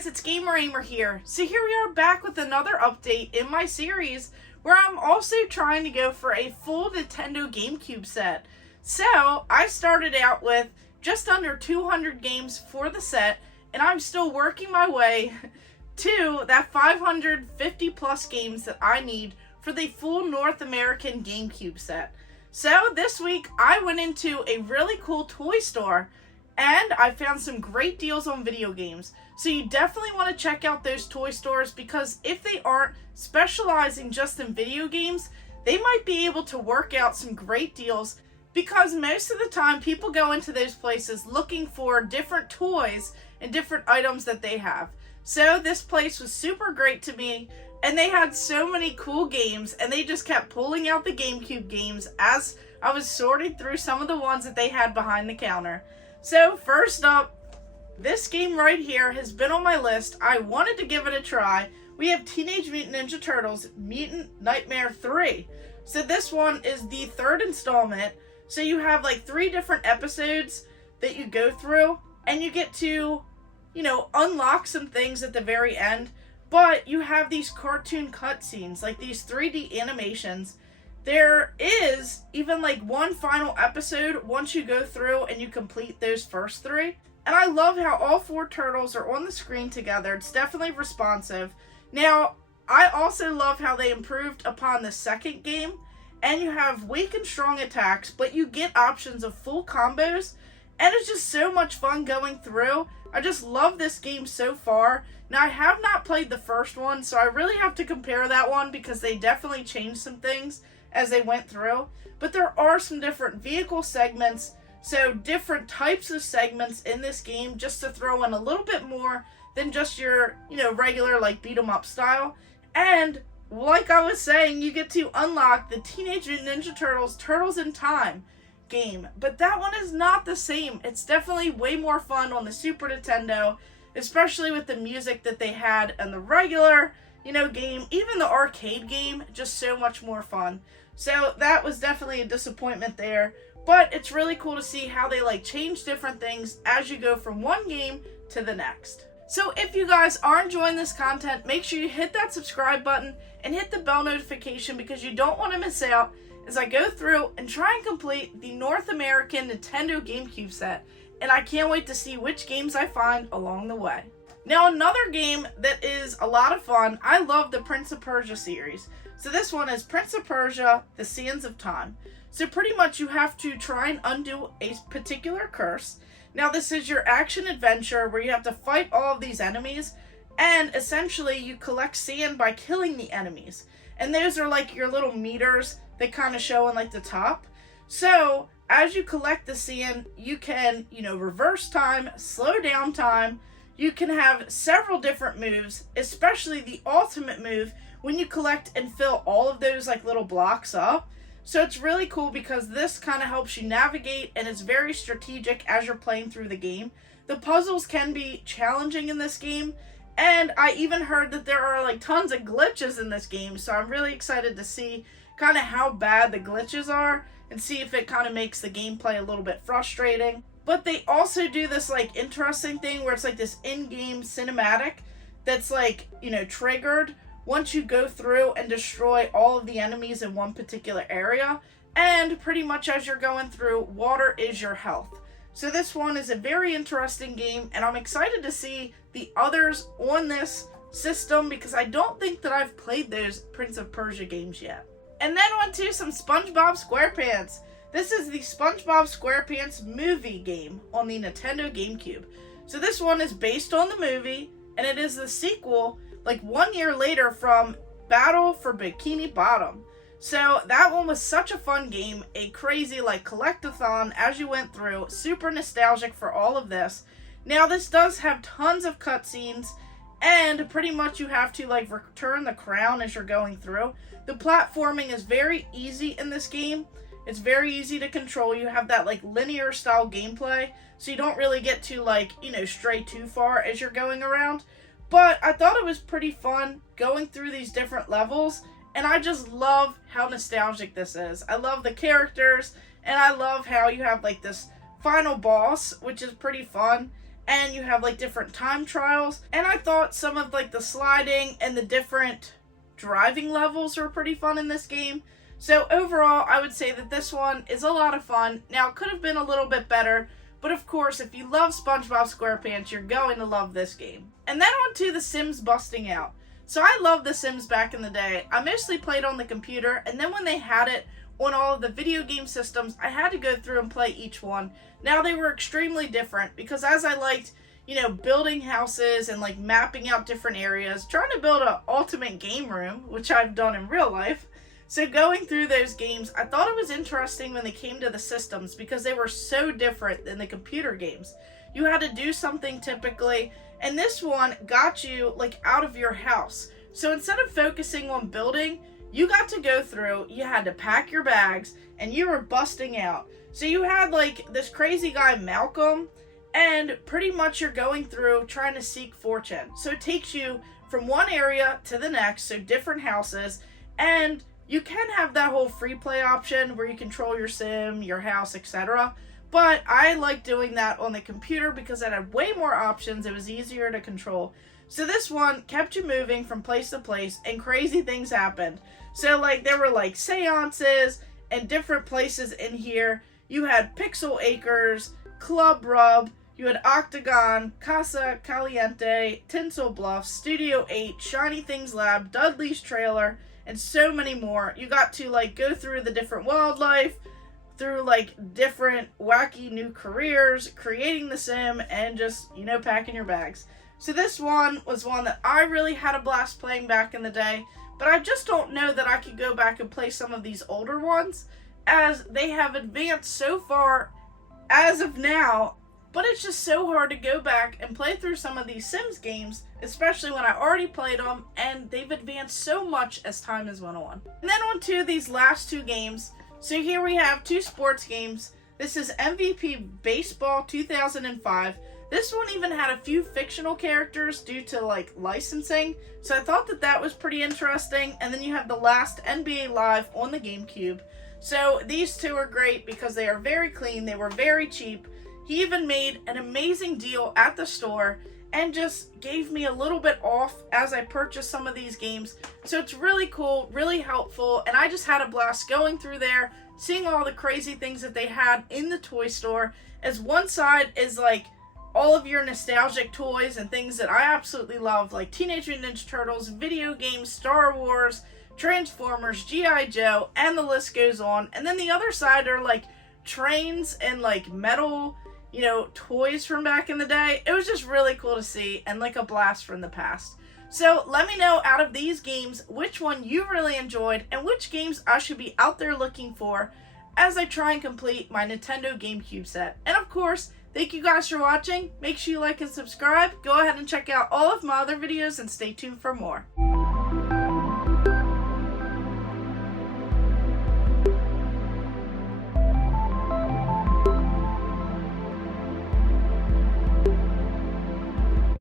guys, it's Gamer Aimer here. So here we are back with another update in my series where I'm also trying to go for a full Nintendo GameCube set. So I started out with just under 200 games for the set, and I'm still working my way to that 550 plus games that I need for the full North American GameCube set. So this week I went into a really cool toy store and I found some great deals on video games. So you definitely want to check out those toy stores, because if they aren't specializing just in video games, they might be able to work out some great deals, because most of the time people go into those places looking for different toys and different items that they have. So this place was super great to me, and they had so many cool games, and they just kept pulling out the GameCube games as I was sorting through some of the ones that they had behind the counter. So first up, this game right here has been on my list. I wanted to give it a try. We have Teenage Mutant Ninja Turtles Mutant Nightmare 3. So this one is the third installment. So you have like 3 different episodes that you go through, and you get to, unlock some things at the very end. But you have these cartoon cutscenes, like these 3D animations. There is even like one final episode once you go through and you complete those first 3. And I love how all 4 turtles are on the screen together. It's definitely responsive. Now, I also love how they improved upon the second game. And you have weak and strong attacks, but you get options of full combos. And it's just so much fun going through. I just love this game so far. Now, I have not played the first one, so I really have to compare that one, because they definitely changed some things as they went through. But there are some different vehicle segments, so different types of segments in this game, just to throw in a little bit more than just your, regular like beat 'em up style. And like I was saying, you get to unlock the Teenage Mutant Ninja Turtles Turtles in Time game. But that one is not the same. It's definitely way more fun on the Super Nintendo, especially with the music that they had in the regular, game. Even the arcade game, just so much more fun. So that was definitely a disappointment there. But it's really cool to see how they change different things as you go from one game to the next. So if you guys are enjoying this content, make sure you hit that subscribe button and hit the bell notification, because you don't want to miss out as I go through and try and complete the North American Nintendo GameCube set. And I can't wait to see which games I find along the way. Now, another game that is a lot of fun, I love the Prince of Persia series. So this one is Prince of Persia: The Sands of Time. So pretty much you have to try and undo a particular curse. Now this is your action adventure where you have to fight all of these enemies, and essentially you collect sand by killing the enemies. And those are like your little meters that kind of show on the top. So as you collect the sand, you can, reverse time, slow down time. You can have several different moves, especially the ultimate move when you collect and fill all of those little blocks up. So it's really cool, because this kind of helps you navigate, and it's very strategic as you're playing through the game. The puzzles can be challenging in this game, and I even heard that there are tons of glitches in this game, so I'm really excited to see kind of how bad the glitches are and see if it kind of makes the gameplay a little bit frustrating. But they also do this interesting thing where it's this in-game cinematic that's triggered once you go through and destroy all of the enemies in one particular area. And pretty much as you're going through, water is your health. So this one is a very interesting game, and I'm excited to see the others on this system, because I don't think that I've played those Prince of Persia games yet. And then on to some SpongeBob SquarePants. This is the SpongeBob SquarePants movie game on the Nintendo GameCube. So this one is based on the movie, and it is the sequel 1 year later from Battle for Bikini Bottom. So that one was such a fun game, a crazy collectathon as you went through, super nostalgic for all of this. Now this does have tons of cutscenes, and pretty much you have to return the crown as you're going through. The platforming is very easy in this game. It's very easy to control. You have that linear style gameplay, so you don't really get to stray too far as you're going around. But I thought it was pretty fun going through these different levels, and I just love how nostalgic this is. I love the characters, and I love how you have this final boss, which is pretty fun. and you have like different time trials, and I thought some of like the sliding and the different driving levels were pretty fun in this game. So overall, I would say that this one is a lot of fun. Now, it could have been a little bit better, but of course, if you love SpongeBob SquarePants, you're going to love this game. And then on to The Sims Busting Out. So I loved The Sims back in the day. I mostly played on the computer, and then when they had it on all of the video game systems, I had to go through and play each one. Now, they were extremely different, because as I liked, building houses and like mapping out different areas, trying to build an ultimate game room, which I've done in real life. So going through those games, I thought it was interesting when they came to the systems because they were so different than the computer games. You had to do something typically, and this one got you like out of your house. So instead of focusing on building, you got to go through, you had to pack your bags, and you were busting out. So you had like this crazy guy Malcolm, and pretty much you're going through trying to seek fortune. So it takes you from one area to the next, so different houses, and you can have that whole free play option where you control your sim, your house, etc. But I like doing that on the computer because it had way more options. It was easier to control. So this one kept you moving from place to place, and crazy things happened. So like there were like seances and different places in here. You had Pixel Acres, Club Rub, you had Octagon, Casa Caliente, Tinsel Bluff, Studio 8, Shiny Things Lab, Dudley's Trailer, and so many more. You got to like go through the different wildlife, through like different wacky new careers, creating the sim, and just, packing your bags. So this one was one that I really had a blast playing back in the day, but I just don't know that I could go back and play some of these older ones, as they have advanced so far as of now. But it's just so hard to go back and play through some of these Sims games, especially when I already played them, and they've advanced so much as time has went on. And then on to these last two games. So here we have two sports games. This is MVP Baseball 2005. This one even had a few fictional characters due to like licensing, so I thought that was pretty interesting. And then you have the last NBA Live on the GameCube. So these two are great because they are very clean, they were very cheap. He even made an amazing deal at the store and just gave me a little bit off as I purchased some of these games. So it's really cool, really helpful, and I just had a blast going through there, seeing all the crazy things that they had in the toy store, as one side is like all of your nostalgic toys and things that I absolutely love, like Teenage Mutant Ninja Turtles, video games, Star Wars, Transformers, G.I. Joe, and the list goes on. And then the other side are like trains and like metal, toys from back in the day. It was just really cool to see and like a blast from the past. So let me know out of these games which one you really enjoyed and which games I should be out there looking for as I try and complete my Nintendo GameCube set. And of course, thank you guys for watching. Make sure you like and subscribe. Go ahead and check out all of my other videos and stay tuned for more.